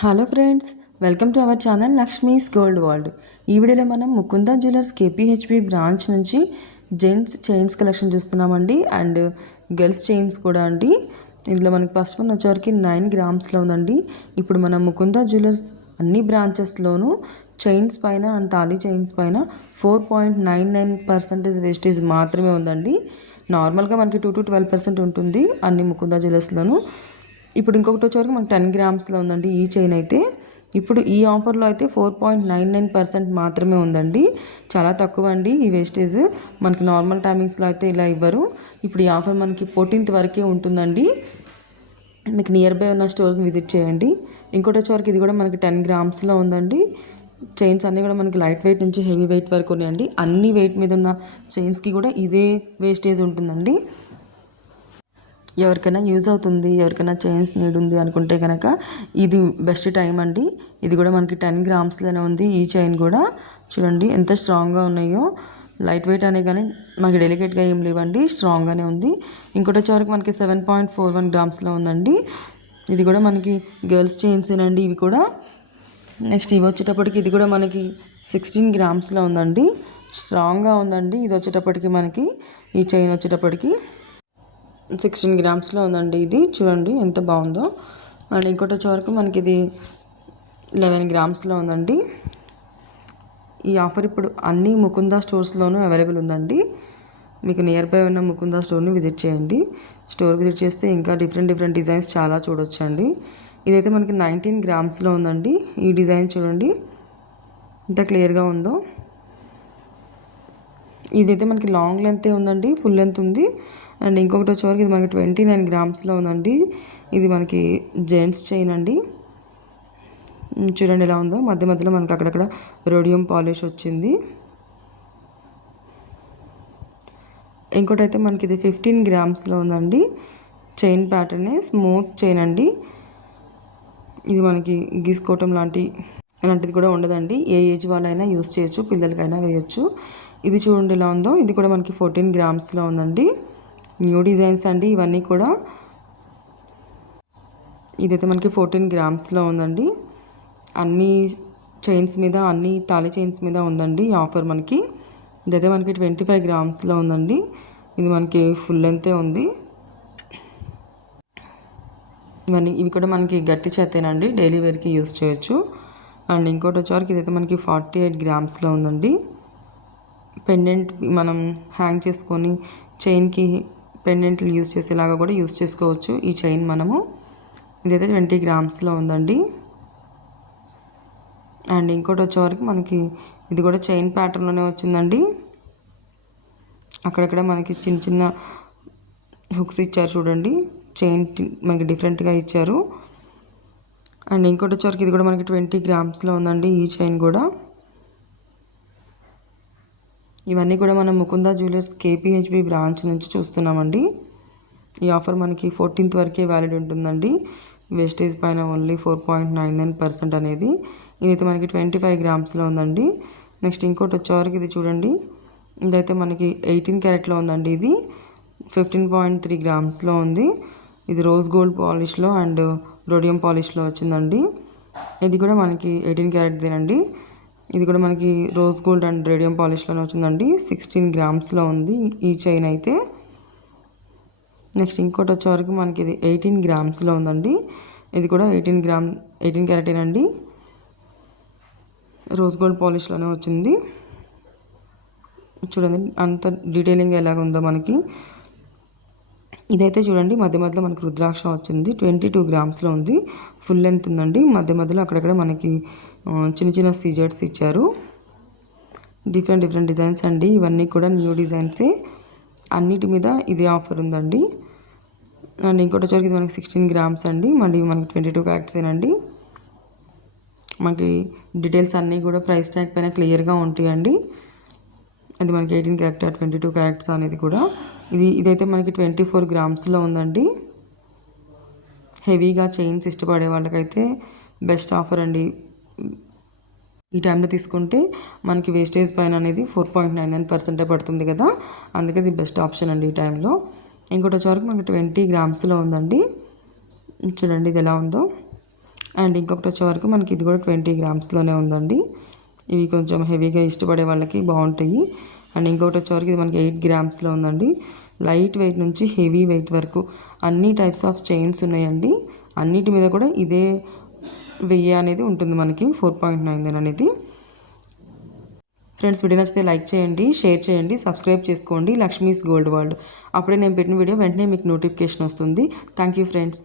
Hello friends, welcome to our channel Lakshmi's gold world. ఈ వీడియోలో మనం ముకుంద జ్యువెలర్స్ కేపీహెచ్బి బ్రాంచ్ నుంచి జెంట్స్ చైన్స్ కలెక్షన్ చూస్తున్నామండి. అండ్ గర్ల్స్ చైన్స్ కూడా అండి. ఇందులో మనకి ఫస్ట్ వన్ వచ్చేవరకు 9 గ్రామ్స్లో ఉందండి. ఇప్పుడు మనం ముకుంద జ్యువెలర్స్ అన్ని బ్రాంచెస్లోనూ చైన్స్ పైన అండ్ తాళీ చైన్స్ పైన 4.99% వేస్టేజ్ మాత్రమే ఉందండి. నార్మల్గా మనకి 2 to 12% ఉంటుంది అన్ని ముకుంద జ్యువెలర్స్లోనూ. ఇప్పుడు ఇంకొకటి వచ్చేవరకు మనకి 10 గ్రామ్స్లో ఉందండి ఈ చైన్ అయితే. ఇప్పుడు ఈ ఆఫర్లో అయితే 4.99% మాత్రమే ఉందండి. చాలా తక్కువ అండి ఈ వేస్టేజ్. మనకి నార్మల్ టైమింగ్స్లో అయితే ఇలా ఇవ్వరు. ఇప్పుడు ఈ ఆఫర్ మనకి 14th వరకే ఉంటుందండి. మీకు నియర్ బై ఉన్న స్టోర్స్ని విజిట్ చేయండి. ఇంకోటి వచ్చేవరకు ఇది కూడా మనకి 10 గ్రామ్స్లో ఉందండి. చైన్స్ అన్నీ కూడా మనకి లైట్ వెయిట్ నుంచి హెవీ వెయిట్ వరకు ఉన్నాయండి. అన్ని వెయిట్ మీద ఉన్న చైన్స్కి కూడా ఇదే వేస్టేజ్ ఉంటుందండి. ఎవరికైనా యూజ్ అవుతుంది, ఎవరికైనా చైన్స్ నీడ్ ఉంది అనుకుంటే కనుక ఇది బెస్ట్ టైం అండి. ఇది కూడా మనకి 10 గ్రామ్స్లోనే ఉంది. ఈ చైన్ కూడా చూడండి ఎంత స్ట్రాంగ్గా ఉన్నాయో. లైట్ వెయిట్ అనే కానీ మనకి డెలికేట్గా ఏం లేవండి, స్ట్రాంగ్గానే ఉంది. ఇంకోటి వచ్చేవరకు మనకి 7.41 గ్రామ్స్లో ఉందండి. ఇది కూడా మనకి గర్ల్స్ చైన్సేనండి ఇవి కూడా. నెక్స్ట్ ఇవి వచ్చేటప్పటికి ఇది కూడా మనకి 16 గ్రామ్స్లో ఉందండి. స్ట్రాంగ్గా ఉందండి. ఇది వచ్చేటప్పటికి మనకి ఈ చైన్ వచ్చేటప్పటికి 16 గ్రామ్స్లో ఉందండి. ఇది చూడండి ఎంత బాగుందో. అండ్ ఇంకోటి వచ్చేవరకు మనకి ఇది 11 గ్రామ్స్లో ఉందండి. ఈ ఆఫర్ ఇప్పుడు అన్ని ముకుంద స్టోర్స్లోనూ అవైలబుల్ ఉందండి. మీకు నియర్ బై ఉన్న ముకుంద స్టోర్ని విజిట్ చేయండి. స్టోర్ విజిట్ చేస్తే ఇంకా డిఫరెంట్ డిజైన్స్ చాలా చూడొచ్చండి. ఇదైతే మనకి 19 గ్రామ్స్లో ఉందండి. ఈ డిజైన్ చూడండి ఎంత క్లియర్గా ఉందో. ఇదైతే మనకి లాంగ్ లెంతే ఉందండి, ఫుల్ లెంత్ ఉంది. అండ్ ఇంకొకటి వచ్చేవరకు ఇది మనకి 29 గ్రామ్స్లో ఉందండి. ఇది మనకి జెంట్స్ చైన్ అండి. చూడండి ఎలా ఉందో. మధ్యలో మనకి అక్కడక్కడ రోడియం పాలిష్ వచ్చింది. ఇంకోటి అయితే మనకి ఇది 15 గ్రామ్స్లో ఉందండి. చైన్ ప్యాటర్నే స్మూత్ చైన్ అండి. ఇది మనకి గీసుకోవటం అలాంటిది కూడా ఉండదండి. ఏ ఏజ్ వాళ్ళైనా యూస్ చేయొచ్చు, పిల్లలకైనా వేయచ్చు. ఇది చూడండి ఎలా ఉందో. ఇది కూడా మనకి 14 గ్రామ్స్లో ఉందండి. న్యూ డిజైన్స్ అండి ఇవన్నీ కూడా. ఇదైతే మనకి 14 గ్రామ్స్లో ఉందండి. అన్ని చైన్స్ మీద, అన్ని తాళి చైన్స్ మీద ఉందండి ఈ ఆఫర్ మనకి. ఇదైతే మనకి 25 గ్రామ్స్లో ఉందండి. ఇది మనకి ఫుల్ లెంతే ఉంది. ఇవి కూడా మనకి గట్టి చేతేనండి, డైలీ వేర్కి యూస్ చేయొచ్చు. అండ్ ఇంకోటి వచ్చేవరకు ఇదైతే మనకి 48 గ్రామ్స్లో ఉందండి. పెండెంట్ మనం హ్యాంగ్ చేసుకొని చైన్కి పెండెంట్లు యూస్ చేసేలాగా కూడా యూస్ చేసుకోవచ్చు ఈ చైన్ మనము. ఇదైతే 20 గ్రామ్స్లో ఉందండి. అండ్ ఇంకోటి వచ్చేవరకు మనకి ఇది కూడా చైన్ ప్యాటర్న్లోనే వచ్చిందండి. అక్కడక్కడ మనకి చిన్న హుక్స్ ఇచ్చారు చూడండి. చైన్ మనకి డిఫరెంట్గా ఇచ్చారు. అండ్ ఇంకోటి వచ్చేవరకు ఇది కూడా మనకి 20 గ్రామ్స్లో ఉందండి ఈ చైన్ కూడా. ఇవన్నీ కూడా మనం ముకుంద జ్యువెలర్స్ కేపీహెచ్బి బ్రాంచ్ నుంచి చూస్తున్నామండి. ఈ ఆఫర్ మనకి 14th వరకే వ్యాలిడ్ ఉంటుందండి. వేస్టేజ్ పైన ఓన్లీ 4.99% అనేది. ఇదైతే మనకి 25 గ్రామ్స్లో ఉందండి. నెక్స్ట్ ఇంకోటి వచ్చేవరకు ఇది చూడండి. ఇదైతే మనకి 18 క్యారెట్లో ఉందండి. ఇది 15.3 గ్రామ్స్లో ఉంది. ఇది రోజ్ గోల్డ్ పాలిష్లో అండ్ రోడియం పాలిష్లో వచ్చిందండి. ఇది కూడా మనకి 18 క్యారెట్దేనండి. ఇది కూడా మనకి రోజ్ గోల్డ్ అండ్ రేడియం పాలిష్లోనే వచ్చిందండి. 16 గ్రామ్స్లో ఉంది ఈ చైన్ అయితే. నెక్స్ట్ ఇంకోటి వచ్చేవరకు మనకి ఇది 18 గ్రామ్స్లో ఉందండి. ఇది కూడా 18 క్యారెటేనండి. రోజ్ గోల్డ్ పాలిష్లోనే వచ్చింది. చూడండి అంత డీటెయిలింగ్ ఎలాగ ఉందో మనకి. ఇదైతే చూడండి మధ్యలో మనకి రుద్రాక్ష వచ్చింది. 22 గ్రామ్స్లో ఉంది. ఫుల్ లెంత్ ఉందండి. మధ్యలో అక్కడక్కడ మనకి చిన్న సీజర్స్ ఇచ్చారు. డిఫరెంట్ డిజైన్స్ అండి. ఇవన్నీ కూడా న్యూ డిజైన్సే. అన్నిటి మీద ఇదే ఆఫర్ ఉందండి. అండ్ ఇంకోటి వచ్చరికి ఇది మనకి 16 గ్రామ్స్ అండి. మళ్ళీ మనకి 22 క్యారెట్సేనండి. మనకి డీటెయిల్స్ అన్నీ కూడా ప్రైస్ ట్యాగ్ పైన క్లియర్గా ఉంటాయండి. అది మనకి 18 క్యారెట్ 22 క్యారెట్స్ అనేది కూడా. ఇదైతే మనకి 24 గ్రామ్స్లో ఉందండి. హెవీగా చైన్స్ ఇష్టపడే వాళ్ళకైతే బెస్ట్ ఆఫర్ అండి. ఈ టైంలో తీసుకుంటే మనకి వేస్టేజ్ పైన అనేది 4.99% పడుతుంది కదా, అందుకే ఇది బెస్ట్ ఆప్షన్ అండి ఈ టైంలో. ఇంకోటి వచ్చేవరకు మనకి 20 గ్రామ్స్లో ఉందండి. చూడండి ఇది ఎలా ఉందో. అండ్ ఇంకొకటి వచ్చే వరకు మనకి ఇది కూడా 20 గ్రామ్స్లోనే ఉందండి. ఇవి కొంచెం హెవీగా ఇష్టపడే వాళ్ళకి బాగుంటాయి. అండ్ ఇంకొకటి వచ్చే వరకు ఇది మనకి 8 గ్రామ్స్లో ఉందండి. లైట్ వెయిట్ నుంచి హెవీ వెయిట్ వరకు అన్ని టైప్స్ ఆఫ్ చైన్స్ ఉన్నాయండి. అన్నిటి మీద కూడా ఇదే 1000 అనేది ఉంటుంది మనకి. 4.9 అనేది. ఫ్రెండ్స్, వీడియో నచ్చితే లైక్ చేయండి, షేర్ చేయండి, సబ్స్క్రైబ్ చేసుకోండి లక్ష్మీస్ గోల్డ్ వరల్డ్. అప్పుడే నేను పెట్టిన వీడియో వెంటనే మీకు నోటిఫికేషన్ వస్తుంది. Thank you friends.